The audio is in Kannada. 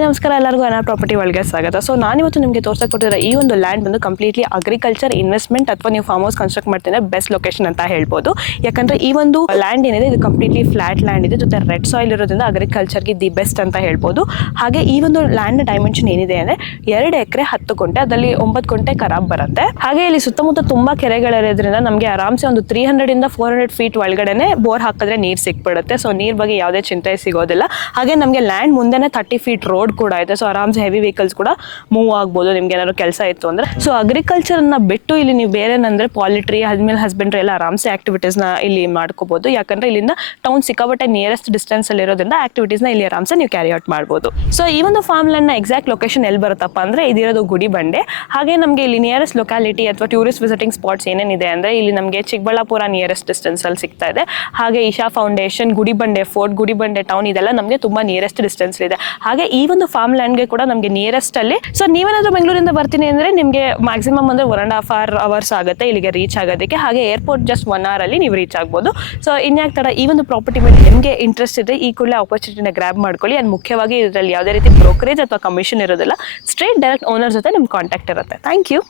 ಹಾಯ್ ನಮಸ್ಕಾರ ಎಲ್ಲರಿಗೂ ಅನಾ ಪ್ರಾಪರ್ಟಿ ಒಳಗೆ ಸ್ವಾಗತ. ಸೊ ನಾನಿವತ್ತು ನಿಮಗೆ ತೋರ್ಸಕ್ಕೆ ಕೊಟ್ಟಿರೋ ಈ ಒಂದು ಲ್ಯಾಂಡ್ ಬಂದು ಕಂಪ್ಲೀಟ್ಲಿ ಅಗ್ರಿಕಲ್ಚರ್ ಇನ್ವೆಸ್ಟ್ಮೆಂಟ್ ಅಥವಾ ನೀವು ಫಾರ್ಮ್ ಹೌಸ್ ಕನ್ಸ್ಟ್ರಕ್ಟ್ ಮಾಡ್ತೀನಿ ಬೆಸ್ಟ್ ಲೊಕೇಶನ್ ಅಂತ ಹೇಳ್ಬೋದು. ಯಾಕಂದ್ರೆ ಈ ಒಂದು ಲ್ಯಾಂಡ್ ಏನಿದೆ ಇದು ಕಂಪ್ಲೀಟ್ಲಿ ಫ್ಲಾಟ್ ಲ್ಯಾಂಡ್ ಇದೆ, ಜೊತೆ ರೆಡ್ ಸಾಯಿಲ್ ಇರೋದ್ರಿಂದ ಅಗ್ರಿಕಲ್ಚರ್ಗೆ ದಿ ಬೆಸ್ಟ್ ಅಂತ ಹೇಳ್ಬೋದು. ಹಾಗೆ ಈ ಒಂದು ಲ್ಯಾಂಡ್ ಡೈಮೆನ್ಷನ್ ಏನಿದೆ ಅಂದ್ರೆ 2 ಎಕರೆ 10 ಗುಂಟೆ, ಅದರಲ್ಲಿ 9 ಗುಂಟೆ ಖರಾಬ್ ಬರುತ್ತೆ. ಹಾಗೆ ಇಲ್ಲಿ ಸುತ್ತಮುತ್ತ ತುಂಬಾ ಕೆರೆಗಳಿರೋದ್ರಿಂದ ನಮಗೆ ಆರಾಮ್ಸೆ ಒಂದು 300 ಇಂದ 400 ಫೀಟ್ ಒಳಗಡೆನೆ ಬೋರ್ ಹಾಕಿದ್ರೆ ನೀರು ಸಿಕ್ಬಿಡುತ್ತೆ. ಸೊ ನೀರ್ ಬಗ್ಗೆ ಯಾವುದೇ ಚಿಂತೆ ಸಿಗೋದಿಲ್ಲ. ಹಾಗೆ ನಮಗೆ ಲ್ಯಾಂಡ್ ಮುಂದೆನೆ 30 ಫೀಟ್ ರೋಡ್ ಕೂಡ ಇದೆ. ಸೊ ಆರಾಮ್ಸೆ ಹೆವಿ ವೆಹಿಕಲ್ಸ್ ಕೂಡ ಮೂವ್ ಆಗ್ಬೋದು ನಿಮ್ಗೆ ಏನಾದ್ರು ಕೆಲಸ ಇತ್ತು ಅಂದ್ರೆ. ಸೊ ಅಗ್ರಿಕಲ್ಚರ್ ನ ಬಿಟ್ಟು ಇಲ್ಲಿ ನೀವು ಬೇರೆ ಏನಂದ್ರೆ ಪಾಲಿಟ್ರಿ ಹಸ್ಬೆಂಡ್ರಿ ಎಲ್ಲ ಆರಾಮ್ಸೆ ಆಕ್ಟಿವಿಟೀಸ್ ನ ಇಲ್ಲಿ ಮಾಡ್ಕೋಬಹುದು. ಯಾಕಂದ್ರೆ ಇಲ್ಲಿಂದ ಟೌನ್ ಸಿಕ್ಕಾಪಟ್ಟೆ ನಿಯರೆಸ್ಟ್ ಡಿಸ್ಟೆನ್ಸ್ ಅಲ್ಲಿ ಇರೋದ್ರಿಂದ ಆಕ್ಟಿವಿಟೀಸ್ ನ ಇಲ್ಲಿ ಆರಾಮ್ಸೆ ನೀವು ಕ್ಯಾರಿ ಔಟ್ ಮಾಡ್ಬೋದು. ಸೊ ಈ ಒಂದು ಫಾರ್ಮ್ ಲ್ಯಾಂಡ್ ನ ಎಕ್ಸಾಕ್ಟ್ ಲೊಕೇಶನ್ ಎಲ್ಲಿ ಬರುತ್ತಪ್ಪ ಅಂದ್ರೆ ಇದಿರೋದು ಗುಡಿಬಂಡೆ. ಹಾಗೆ ನಮಗೆ ಇಲ್ಲಿ ನಿಯರೆಸ್ಟ್ ಲೊಕ್ಯಾಲಿಟಿ ಅಥವಾ ಟೂರಿಸ್ಟ್ ವಿಸಿಟಿಂಗ್ ಸ್ಪಾಟ್ಸ್ ಏನೇನಿದೆ ಅಂದ್ರೆ ಇಲ್ಲಿ ನಮಗೆ ಚಿಕ್ಕಬಳ್ಳಾಪುರ ನಿಯರೆಸ್ಟ್ ಡಿಸ್ಟೆನ್ಸ್ ಅಲ್ಲಿ ಸಿಗ್ತಾ ಇದೆ. ಹಾಗೆ Isha foundation, Gudibande fort, Gudibande town ಇದೆಲ್ಲ ನಮಗೆ ತುಂಬಾ ನಿಯರೆಸ್ಟ್ ಡಿಸ್ಟೆನ್ಸ್ ಇದೆ. ಹಾಗೆ ಈ ಒಂದು ಫಾರ್ಮ್ ಲ್ಯಾಂಡ್ಗೆ ಕೂಡ ನಮಗೆ ನಿಯರೆಸ್ಟ್ ಅಲ್ಲಿ. ಸೊ ನೀವೇನಾದ್ರೂ ಬೆಂಗಳೂರಿಂದ ಬರ್ತೀನಿ ಅಂದ್ರೆ ನಿಮಗೆ ಮ್ಯಾಕ್ಸಿಮಮ್ ಅಂದ್ರೆ 1.5 ಅವರ್ಸ್ ಆಗುತ್ತೆ ಇಲ್ಲಿಗೆ ರೀಚ್ ಆಗೋದಕ್ಕೆ. ಹಾಗೆ ಏರ್ಪೋರ್ಟ್ ಜಸ್ಟ್ 1 hour ಅಲ್ಲಿ ನೀವು ರೀಚ್ ಆಗ್ಬೋದು. ಸೊ ಇನ್ಯಾಕ್ ತಡ ಈ ಒಂದು ಪ್ರಾಪರ್ಟಿ ಮೇಲೆ ನಿಮಗೆ ಇಂಟ್ರೆಸ್ಟ್ ಇದೆ ಈ ಕೂಡಲೇ ಆಪರ್ಚುನಿಟಿನ ಗ್ರ್ಯಾಬ್ ಮಾಡ್ಕೊಳ್ಳಿ. ಅಂಡ್ ಮುಖ್ಯವಾಗಿ ಇದರಲ್ಲಿ ಯಾವುದೇ ರೀತಿ ಬ್ರೋಕರೇಜ್ ಅಥವಾ ಕಮಿಷನ್ ಇರೋದಿಲ್ಲ. ಸ್ಟ್ರೇಟ್ ಡೈರೆಕ್ಟ್ ಓನರ್ ಜೊತೆ ನಿಮ್ಗೆ ಕಾಂಟ್ಯಾಕ್ಟ್ ಇರುತ್ತೆ. Thank you.